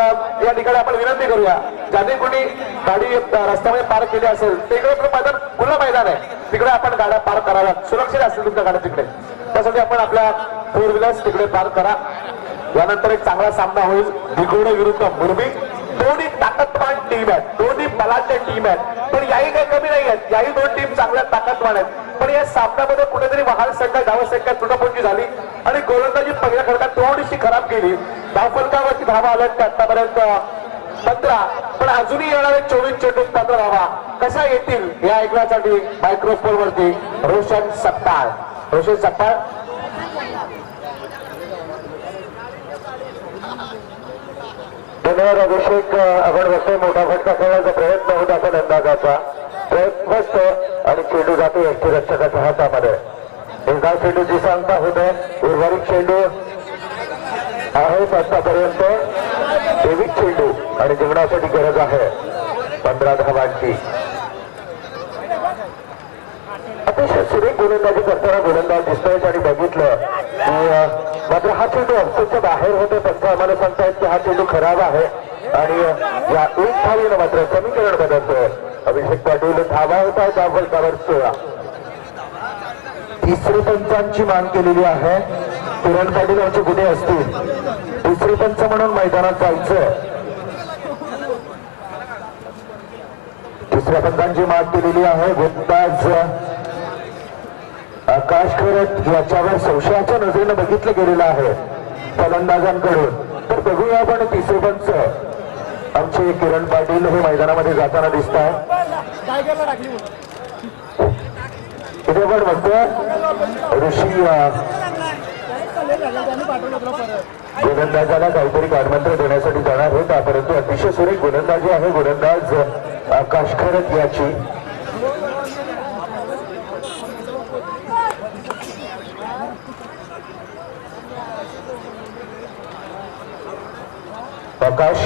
या ठिकाणी आपण विनंती करूया, ज्याने कोणी गाडी रस्त्यामध्ये पार्क केली असेल तिकडे आपलं मैदान खुलं मैदान आहे, तिकडे आपण गाड्या पार्क कराव्या. सुरक्षित असतील तुमच्या गाड्या तिकडे, त्यासाठी आपण आपल्या 4 व्हीलर्स तिकडे पार्क करा. यानंतर एक चांगला सामना होईल दिघोडे विरुद्ध मुरबी. दोन्ही ताकदवान टीम आहेत, दोन्ही बलाढ्य टीम आहेत, पण याही काही कमी नाही आहेत. याही 2 टीम चांगल्या ताकदवान आहेत. पण या सामन्यामध्ये कुठेतरी महाल संघ धावसंख्या तुटपुंजी झाली आणि गोलंदाजी पहिल्या खडकात थोडीशी खराब केली. धावफलकावरती धावा आल्यात आतापर्यंत 15, पण अजूनही येणारे 24 चेंडूत 15 धावा कशा येतील या ऐकण्यासाठी मायक्रोफोन वरती रोशन सत्ताळ. रोशन सत्ताळ. धन्यवाद अभिषेक. आपण बघतोय मोठा फटका खेळण्याचा प्रयत्न होत असेल अंदाजाचा प्रयत्न आणि चेंडू जातो यष्टीरक्षकाच्या हातामध्ये. एका चेंडूची सांगता होते. उर्वरित चेंडू आहेत आतापर्यंत 23 चेंडू आणि जिंकण्यासाठी गरज आहे 15 धावांची. अतिशय सुरेख गोलंदाजी करताना गोलंदाज दिसतोय आणि बघितलं की मात्र हा चेंडू ऑफसाईडच्या बाहेर होते. पंच आम्हाला सांगतायत की हा चेंडू खराब आहे आणि या 1 धावेनं मात्र समीकरण बदलतोय. अभिषेक पाटील धावा होत आहे धावफलकावर 16. तिसरी पंचांची मान केलेली आहे. किरण पाटील यांचे गुन्हे असतील. तिसरी पंच म्हणून मैदानात जायचं. दुसऱ्या पंचांची मात केलेली आहे. गोलंदाज आकाश खरत याच्यावर संशयाच्या नजरेनं बघितलं गेलेलं आहे फलंदाजांकडून. तर बघूया आपण तिसरे पंच आमचे किरण पाटील हे मैदानामध्ये जाताना दिसत आहे. इथे पण बघतोय ऋषी गोलंदाजाला काहीतरी कानमंत्र देण्यासाठी जाणार होता, परंतु अतिशय सुरेख गोलंदाजी आहे गोलंदाज आकाश खरत याची. आकाश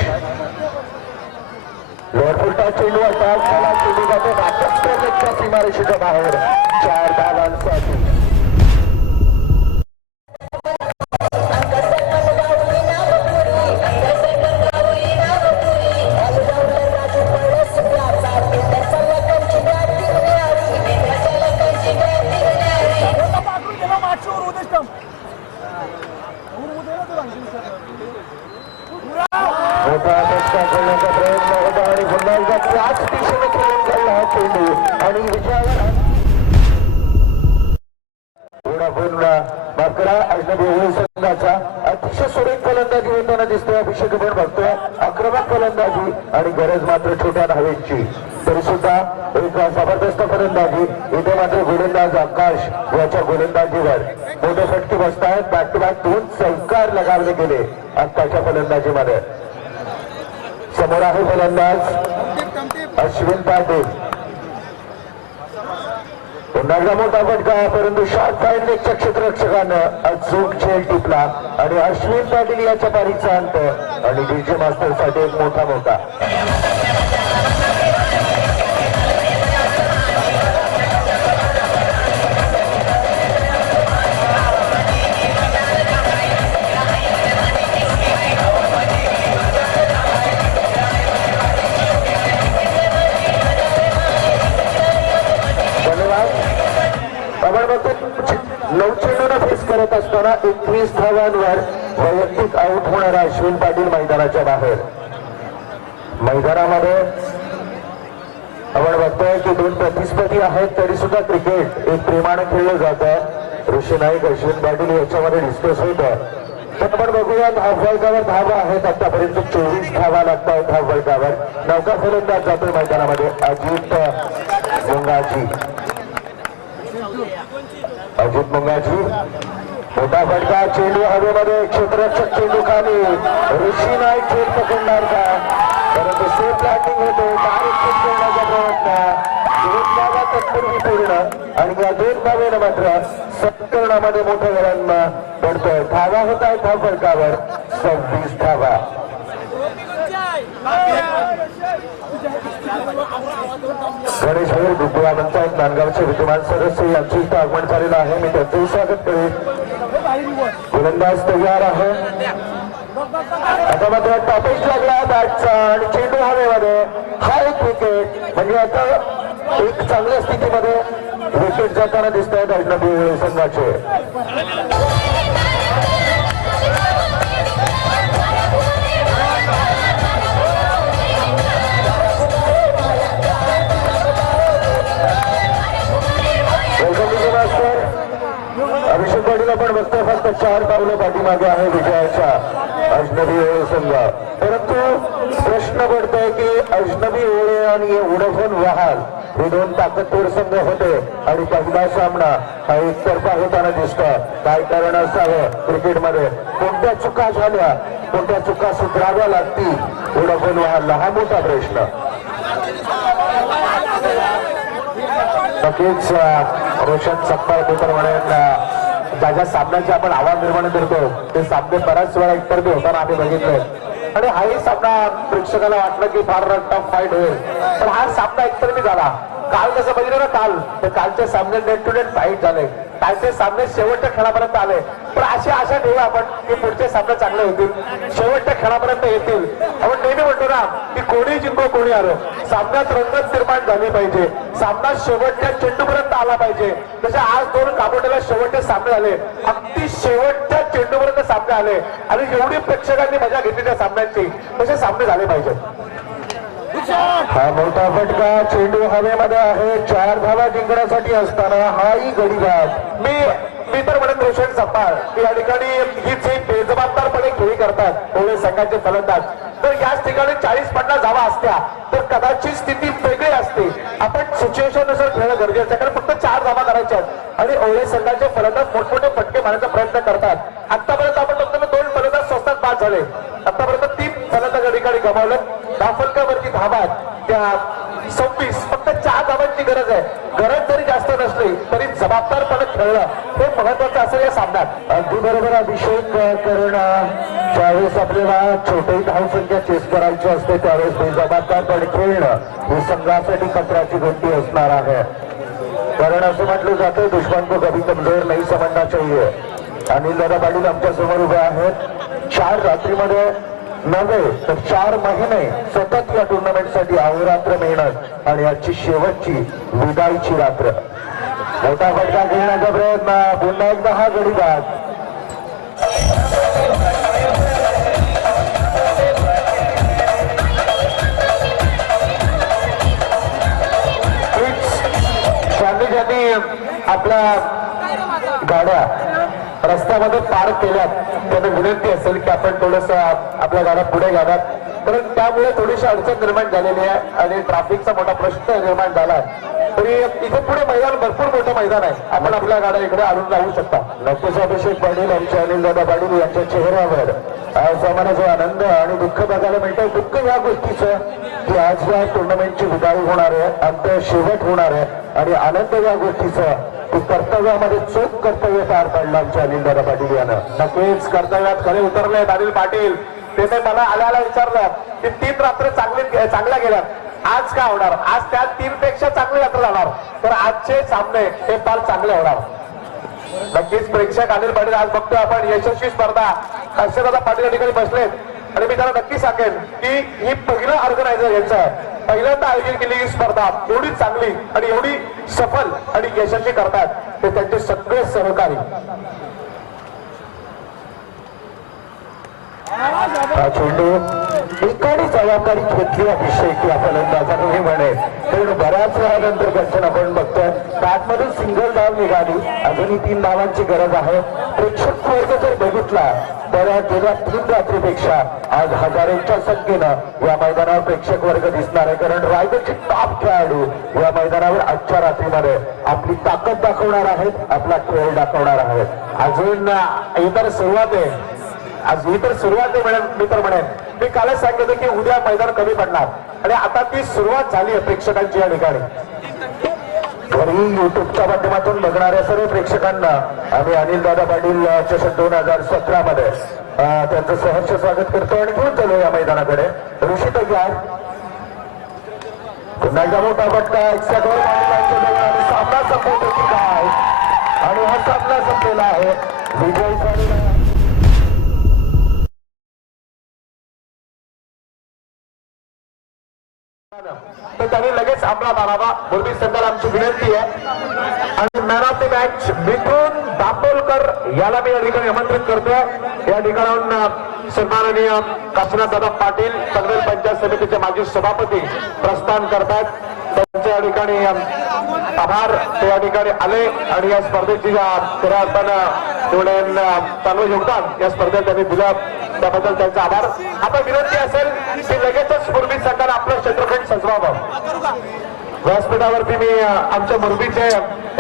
लोअर फुलटा चेंडू अटॅक झाला. चेंडू जातो नाट्यच्या सीमारेषेच्या बाहेर 4 धावांसाठी. मोठा धक्का करण्याचा प्रयत्न होता आणि पुन्हा एकदा त्याच दिशेने खेळून चालला हा चेंडू आणि विजयावर माफ करा अजनबी ओळी संघाचा अतिशय सुरेख फलंदाजी होताना दिसतोय. अभिषेक आपण बघतोय आक्रमक फलंदाजी आणि गरज मात्र छोट्या धावेची. तरी सुद्धा एक जबरदस्त फलंदाजी. इथे मात्र गोलंदाज आकाश याच्या गोलंदाजीवर मोठे फटके बसतायत. बॅक टू बॅक 2 चौकार लगावले गेले आत्ताच्या फलंदाजीमध्ये. समोर आहे फलंदाज अश्विन पाटील. पुन्हा एकदा मोठा फटका, परंतु शॉर्ट साईड लेगच्या क्षेत्ररक्षकानं अचूक झेल टिपला आणि अश्विन पाटील याच्या पारीचा अंत आणि डीजे मास्टर साठी एक मोठा मौका. नऊ चेंडूला फेस करत असताना 21 धावांवर वैयक्तिक आउट होणारा अश्विन पाटील मैदानाच्या बाहेर. मैदानामध्ये आपण बघतोय की 2 प्रतिस्पर्धी आहेत, तरी सुद्धा क्रिकेट एक प्रेमाने खेळलं जात आहे. ऋषी नाईक अश्विन पाटील याच्यामध्ये डिस्कस होत. तर आपण बघूया धावफलकावर धावा आहेत आतापर्यंत 24 धावा लागत आहेत धावफलकावर. नौका फलंदाज जातोय मैदानामध्ये अजित मुंगाजी. अजित मुंगाजी मोठा फटका, चेंडू हवेमध्ये, क्षेत्ररक्षक चेंडू खाली. ऋषी नाईक खेळ पकडणार का, परंतु सेफ बॅटिंग होते. डायरेक्ट खेळण्याचा प्रयत्न 2 धावा तत्पूर्वी पूर्ण आणि या 2 धावेनं मात्र सत्करणामध्ये मोठं रन पडतोय. धावा होत आहेत धाव फलकावर 26 धावा. गणेश भैर दुबळा पंचायत नांदगावचे विद्यमान सदस्य यांचे इथं आगमन झालेलं आहे. मी त्यांचंही स्वागत करेन. गोलंदाज तयार आहे. आता मात्र टॉपेज लागला बॅटचा आणि चेंडू हवेमध्ये. हा एक विकेट म्हणजे आता एक चांगल्या स्थितीमध्ये विकेट जाताना दिसत आहेत अजनबी ओळे संघाचे. अभिषेक पाटील आपण बघतोय फक्त 4 पावलं पाठीमागे आहे विजयाच्या अजनबी ओळे संघ. परंतु प्रश्न पडतोय की अजनबी ओळे आणि वोडाफोन वहाल हे 2 ताकदवर संघ होते आणि पहिला सामना हा एकतर्फा होताना दिसतो. काय कारण असावं क्रिकेटमध्ये, कोणत्या चुका झाल्या, कोणत्या चुका सुधाराव्या लागतील वोडाफोन वहालला, हा मोठा प्रश्न. नक्कीच रोशन सक्कर प्रमाणे ज्या सामन्याचे आपण आव्हान निर्माण करतो ते सामने बऱ्याच वेळा एकतर्फी होताना आम्ही बघितले आणि हाही सामना प्रेक्षकाला वाटलं की फार टफ फाईट होईल, पण हा सामना एकतर्फी झाला. काल कसं बघितलं ना, तर कालचे सामने नेट टू नेट फाईट झाले. कालचे सामने शेवटच्या खेळापर्यंत आले. पण अशी आशा ठेवू आपण की पुढचे सामने चांगले होतील, शेवटच्या खेळापर्यंत येतील. आपण नेहमी म्हणतो ना की कोणी जिंको कोणी हारो, सामन्यात रंगत निर्माण झाली पाहिजे, सामना शेवटच्या चेंडूपर्यंत आला पाहिजे. तसे आज 2 काबोट्याला शेवटचे सामने झाले, अगदी शेवटच्या चेंडूपर्यंत सामने आले आणि एवढी प्रेक्षकांनी मजा घेतली त्या सामन्यांची, तसे सामने झाले पाहिजे. हा मोठा फटका, चेंडू हवेमध्ये आहे. 4 धावा जिंकण्यासाठी असताना हाही गडी बाद. मी तर म्हणत रोशन सप्पाळ की या ठिकाणी ही जे बेजबाबदारपणे खेळी करतात ओळे संघाचे फलंदाज, तर याच ठिकाणी 40-50 धावा असत्या तर कदाचित स्थिती वेगळी असते. आपण सिच्युएशन नुसार खेळणं गरजेचं आहे, कारण फक्त 4 धावा करायच्या आणि ओळे संघाचे फलंदाज मोठमोठे फटके मारण्याचा प्रयत्न करतात. आतापर्यंत आपण बघतो 2 फलंदाज स्वस्तात बाद झाले. आतापर्यंत 3 फलंदाज या ठिकाणी गमावले. धावफलकावरती धावा त्या 26, फक्त 4 धावांची गरज आहे. गरज जरी जास्त नसली तरी जबाबदारपणे खेळणं हे महत्वाचं असेल या सामन्यात. अगदी बरोबर अभिषेक करणं, ज्यावेळेस आपल्याला छोटी धावसंख्या चेस करायची असते त्यावेळेस बेजबाबदारपणे खेळणं ही संघासाठी खतऱ्याची गोष्टी असणार आहे. कारण असं म्हटलं जातं दुश्मन को कभी कमजोर नहीं समझना चाहिए. अनिल दादा पाटील आमच्या समोर उभे आहेत. 4 रात्रीमध्ये नव्हे तर 4 महिने सतत या टुर्नामेंटसाठी अहोरात्र मेहनत आणि आजची शेवटची विदाईची रात्र. मोठा फटका घेण्याचा प्रयत्न, पुन्हा एकदा हा गडी बाद. ज्यांनी आपल्या गाड्या रस्त्यामध्ये पार्क केल्यात त्यांना विनंती असेल की आपण थोडस आपल्या गाड्या पुढे घ्याव्यात, कारण त्यामुळे थोडीशी अडचण निर्माण झालेली आहे आणि ट्रॅफिकचा मोठा प्रश्न निर्माण झाला आहे. तरी इथे पुढे मैदान, भरपूर मोठं मैदान आहे, आपण आपल्या गाड्या इकडे आणून राहू शकता. नक्कीच अभिषेक पाटील यांच्या, अनिलदादा पाटील यांच्या चेहऱ्यावर सामान्य जो आनंद आणि दुःख बघायला मिळतं. दुःख या गोष्टीचं की आज या टुर्नामेंटची विदाई होणार आहे, अंत शेवट होणार आहे, आणि आनंद या गोष्टीचं की कर्तव्यामध्ये चूक कर्तव्य पार पाडलं आमच्या अनिलदादा पाटील यानं. नक्कीच कर्तव्यात खरे उतरले अनिल पाटील. ते मला आल्याला विचारलं की 3 रात्र चांगल्या गेल्या, आज काय होणार? आज त्या 3 पेक्षा चांगली रात्र जाणार, तर आजचे सामने हे फार चांगले होणार. नक्कीच प्रेक्षक अनिल पाटील आज बघतोय आपण यशस्वी स्पर्धा हर्षदादा पाटील या ठिकाणी बसलेत, आणि मी त्याला नक्की सांगेन की ही पहिलं ऑर्गनायझर यांचं आहे. पहिल्यांदा आयोजित केलेली ही स्पर्धा एवढी चांगली आणि एवढी सफल आणि यशस्वी करतात ते त्यांचे सगळे सहकारी. हा चेंडू एकाने जबाबदारी घेतली अभिषेक या फलंदाजाने म्हणे, कारण बऱ्याच वेळानंतर त्यांच्या आपण बघतोय बॅटमधून सिंगल धाव निघाली, अजूनही 3 धावांची गरज आहे. प्रेक्षक वर्ग जर बघितला तर गेल्या 3 रात्रीपेक्षा आज हजारोंच्या संख्येनं या मैदानावर प्रेक्षक वर्ग दिसणार आहे, कारण रायगडचे टॉप खेळाडू या मैदानावर आजच्या रात्रीमध्ये आपली ताकद दाखवणार आहेत, आपला खेळ दाखवणार आहेत. अजून इतर सुरुवात आहे, आज ही तर सुरुवात आहे मी तर म्हणेन. मी कालच सांगितलं की उद्या मैदान कमी पडणार, आणि आता ती सुरुवात झाली आहे प्रेक्षकांची या ठिकाणी. घरी युट्यूबच्या माध्यमातून बघणाऱ्या सर्व प्रेक्षकांना आम्ही अनिलदादा पाटील चषक 2017 मध्ये त्यांचं सहर्ष स्वागत करतो आणि घेऊन चालू या मैदानाकडे. ऋषी तयार, पुन्हा एकदा मोठा फटका, सामना संपवतो की काय, आणि हा सामना संपलेला आहे. विजय तर त्यांनी लगेच आपला मारावा, मुरबी संघाला आमची विनंती आहे. आणि मॅन ऑफ द मॅच मिथुन दापोलकर याला मी या ठिकाणी आमंत्रित करतोय. या ठिकाणाहून सन्माननीय काशीनाथ दादा पाटील पनवेल पंचायत समितीचे माजी सभापती प्रस्थान करतात. त्यांच्या या ठिकाणी आभार, ते या ठिकाणी आले आणि या स्पर्धेची खऱ्या अर्थानं तेवढं चांगलं योगदान या स्पर्धेत त्यांनी दिलं, त्याबद्दल त्यांचा आभार. आता विनंती असेल की लगेचच मुरबी संघाला आपलं क्षेत्रफळ सजवावं. व्यासपीठावरती मी आमच्या मुरबीचे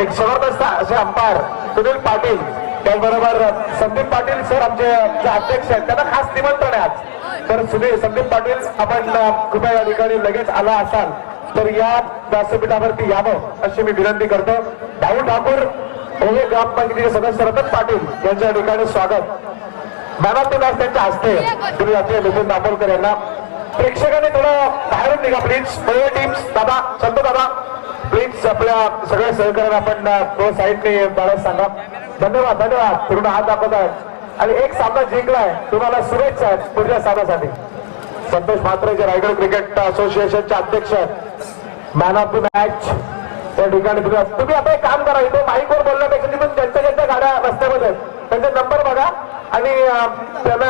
एक जबरदस्त असे अंपायर सुनील पाटील, त्याचबरोबर संदीप पाटील सर आमचे अध्यक्ष आहेत, त्यांना खास निमंत्रण आहे आज. तर संदीप पाटील आपण कृपया या ठिकाणी लगेच आला असाल तर या व्यासपीठावरती यावं अशी मी विनंती करतो. दाऊ ठाकूर ओवे ग्रामपंचायतीचे सदस्य रतन पाटील यांच्या ठिकाणी स्वागत. मॅन ऑफ द मॅच त्यांच्या हस्ते तुम्ही आपले मिथुन दापोलकर यांना. प्रेक्षकांनी थोडं बाहेरून निघा प्लीज. टीम्स दादा, संत दादा प्लीज आपल्या सगळ्या सहकार्याला आपण साईडने बाळायला सांगा. धन्यवाद धन्यवाद. पूर्ण हात दाखवत आहेत आणि एक सामना जिंकलाय, तुम्हाला शुभेच्छा आहेत पुढच्या सामन्यासाठी. संतोष म्हात्रे जे रायगड क्रिकेट असोसिएशनचे अध्यक्ष आहेत. मॅन ऑफ द मॅच त्या ठिकाणी तुम्ही आता एक काम करा, इथे माईकवर बोलण्यापेक्षा तिथून ज्यांच्या गाड्या रस्त्यामध्ये त्यांचे नंबर बघा आणि त्यांना